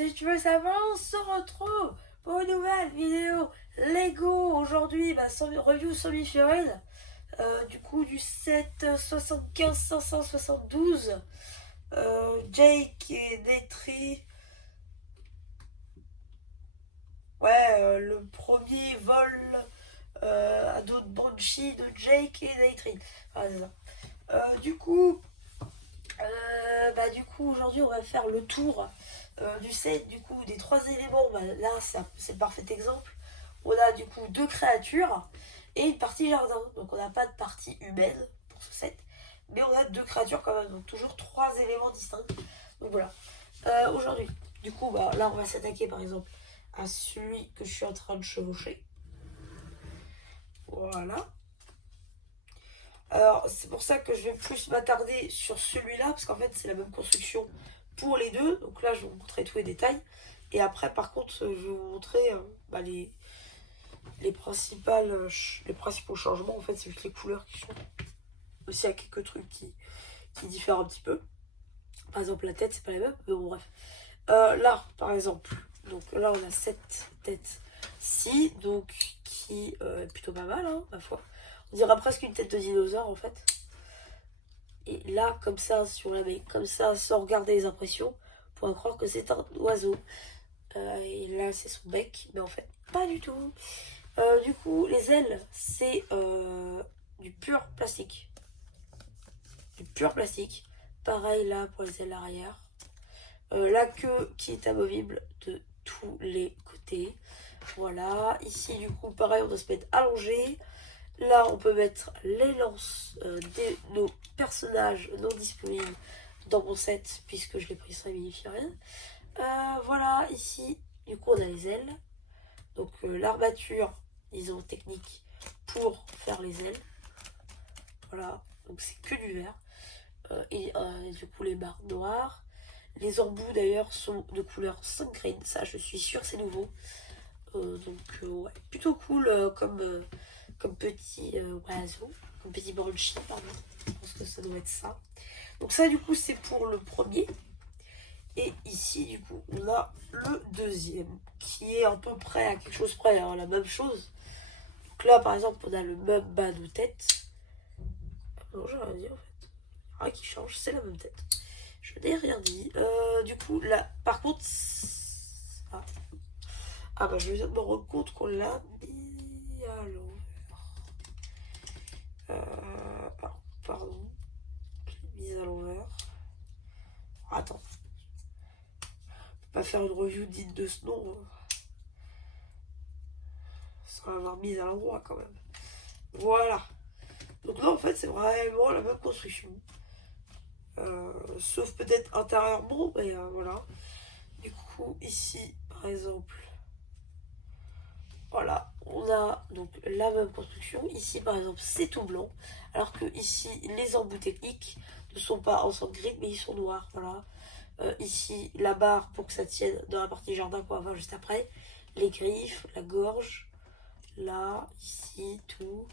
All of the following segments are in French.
Si tu veux savoir, on se retrouve pour une nouvelle vidéo Lego. Aujourd'hui, review semi-figurine. Du coup, du set 75 572. Jake et Netri. Le premier vol à dos de Banshee de Jake et Netri. Ah, c'est ça. Du coup, aujourd'hui, on va faire le tour du set, du coup, des trois éléments. Là, c'est le parfait exemple. On a du coup deux créatures et une partie jardin. Donc, on n'a pas de partie humaine pour ce set, mais on a deux créatures quand même. Donc, toujours trois éléments distincts. Donc, voilà. Aujourd'hui, du coup, là, on va s'attaquer par exemple à celui que je suis en train de chevaucher. Voilà. Alors, c'est pour ça que je vais plus m'attarder sur celui-là, parce qu'en fait, c'est la même construction pour les deux. Donc là, je vais vous montrer tous les détails. Et après, par contre, je vais vous montrer les principaux changements. En fait, c'est juste les couleurs qui changent. Aussi, il y a quelques trucs qui diffèrent un petit peu. Par exemple, la tête, c'est pas la même. Mais bon, bref. Là, par exemple, donc là, on a cette tête-ci, donc qui est plutôt pas mal, hein, ma foi. On dirait presque une tête de dinosaure, en fait. Et là, comme ça, si on la met comme ça, sans regarder les impressions, on pourrait croire que c'est un oiseau. Et là, c'est son bec, mais en fait, pas du tout. Du coup, les ailes, c'est du pur plastique. Du pur plastique. Pareil là pour les ailes arrière. La queue qui est amovible de tous les côtés. Voilà. Ici, du coup, pareil, on doit se mettre allongé. Là, on peut mettre les lances de nos personnages non disponibles dans mon set, puisque je l'ai pris sur la mini-figurine. Voilà, ici, du coup, on a les ailes. Donc, l'armature, disons, technique pour faire les ailes. Voilà, donc c'est que du vert. Et du coup, les barres noires. Les embouts, d'ailleurs, sont de couleur sun green. Ça, je suis sûre, c'est nouveau. Ouais, plutôt cool comme petit oiseau, comme petit banshee, pardon. Je pense que ça doit être ça. Donc ça, du coup, c'est pour le premier. Et ici, du coup, on a le deuxième, qui est à peu près à quelque chose près, hein, la même chose. Donc là, par exemple, on a le même bas de tête. Non, j'ai rien dit, en fait. Rien qui change, c'est la même tête. Je n'ai rien dit. Du coup, là, par contre... je viens de me rendre compte qu'on l'a mis à l'envers. Pardon. Je l'ai mis à l'envers. Attends. On peut pas faire une review digne de ce nom. Sans l'avoir mise à l'endroit quand même. Voilà. Donc là, en fait, c'est vraiment la même construction. Sauf peut-être intérieurement, mais voilà. Du coup, ici, par exemple... Voilà, on a donc la même construction. Ici, par exemple, c'est tout blanc. Alors que ici, les embouts techniques ne sont pas en sang gris, mais ils sont noirs. Voilà. Ici, la barre pour que ça tienne dans la partie jardin qu'on va voir juste après. Les griffes, la gorge. Là, ici, tout.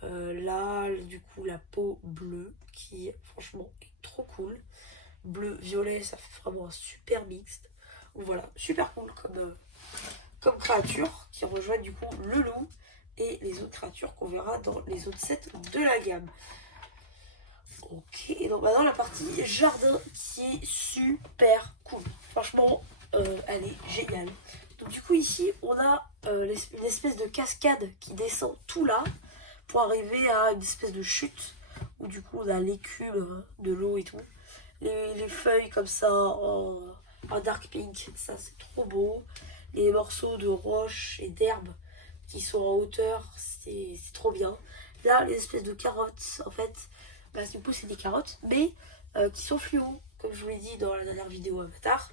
Là, du coup, la peau bleue qui, franchement, est trop cool. Bleu-violet, ça fait vraiment un super mixte. Voilà, super cool comme créatures qui rejoignent du coup le loup et les autres créatures qu'on verra dans les autres sets de la gamme. Ok, et donc maintenant la partie jardin qui est super cool. Franchement, elle est géniale. Donc du coup ici on a une espèce de cascade qui descend tout là pour arriver à une espèce de chute où du coup on a l'écume de l'eau et tout. Les feuilles comme ça en dark pink, ça c'est trop beau. Les morceaux de roche et d'herbe qui sont en hauteur, c'est trop bien. Là, les espèces de carottes, en fait, du coup, c'est des carottes, mais qui sont fluo. Comme je vous l'ai dit dans la dernière vidéo Avatar,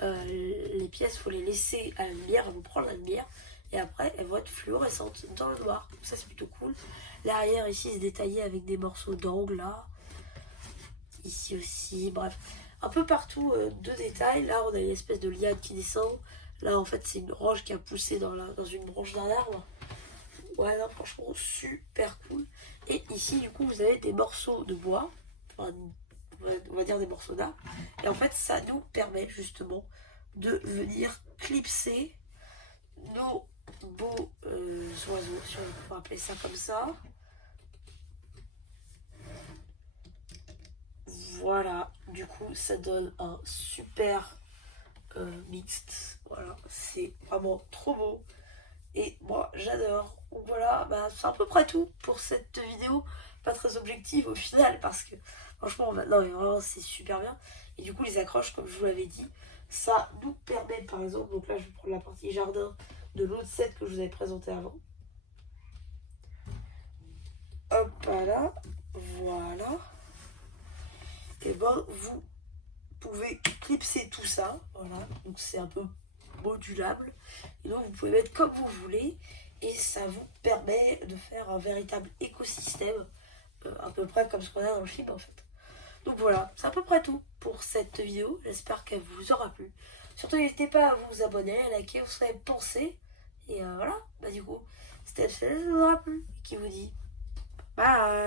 les pièces, il faut les laisser à la lumière, elles vont prendre la lumière, et après, elles vont être fluorescentes dans le noir. Donc ça, c'est plutôt cool. L'arrière, ici, c'est détaillé avec des morceaux d'angle, là. Ici aussi, bref. Un peu partout, de détails. Là, on a une espèce de liane qui descend. Là, en fait, c'est une roche qui a poussé dans une branche d'un arbre. Ouais, non, franchement, super cool. Et ici, du coup, vous avez des morceaux de bois. Enfin, on va dire des morceaux d'arbre. Et en fait, ça nous permet justement de venir clipser nos beaux oiseaux, si on peut appeler ça comme ça. Voilà, du coup ça donne un super mixte. Voilà, c'est vraiment trop beau. Et moi j'adore. Donc voilà, bah, c'est à peu près tout pour cette vidéo. Pas très objective au final parce que franchement maintenant vraiment c'est super bien. Et du coup les accroches comme je vous l'avais dit, ça nous permet par exemple, donc là je vais prendre la partie jardin de l'autre set que je vous avais présenté avant. Hop là, voilà. Et ben vous pouvez clipser tout ça, voilà, donc c'est un peu modulable. Et donc vous pouvez mettre comme vous voulez et ça vous permet de faire un véritable écosystème, à peu près comme ce qu'on a dans le film en fait. Donc voilà, c'est à peu près tout pour cette vidéo. J'espère qu'elle vous aura plu. Surtout n'hésitez pas à vous abonner, à liker, vous savez penser. Et voilà, bah du coup, c'était le qui vous aura plu et qui vous dit bye.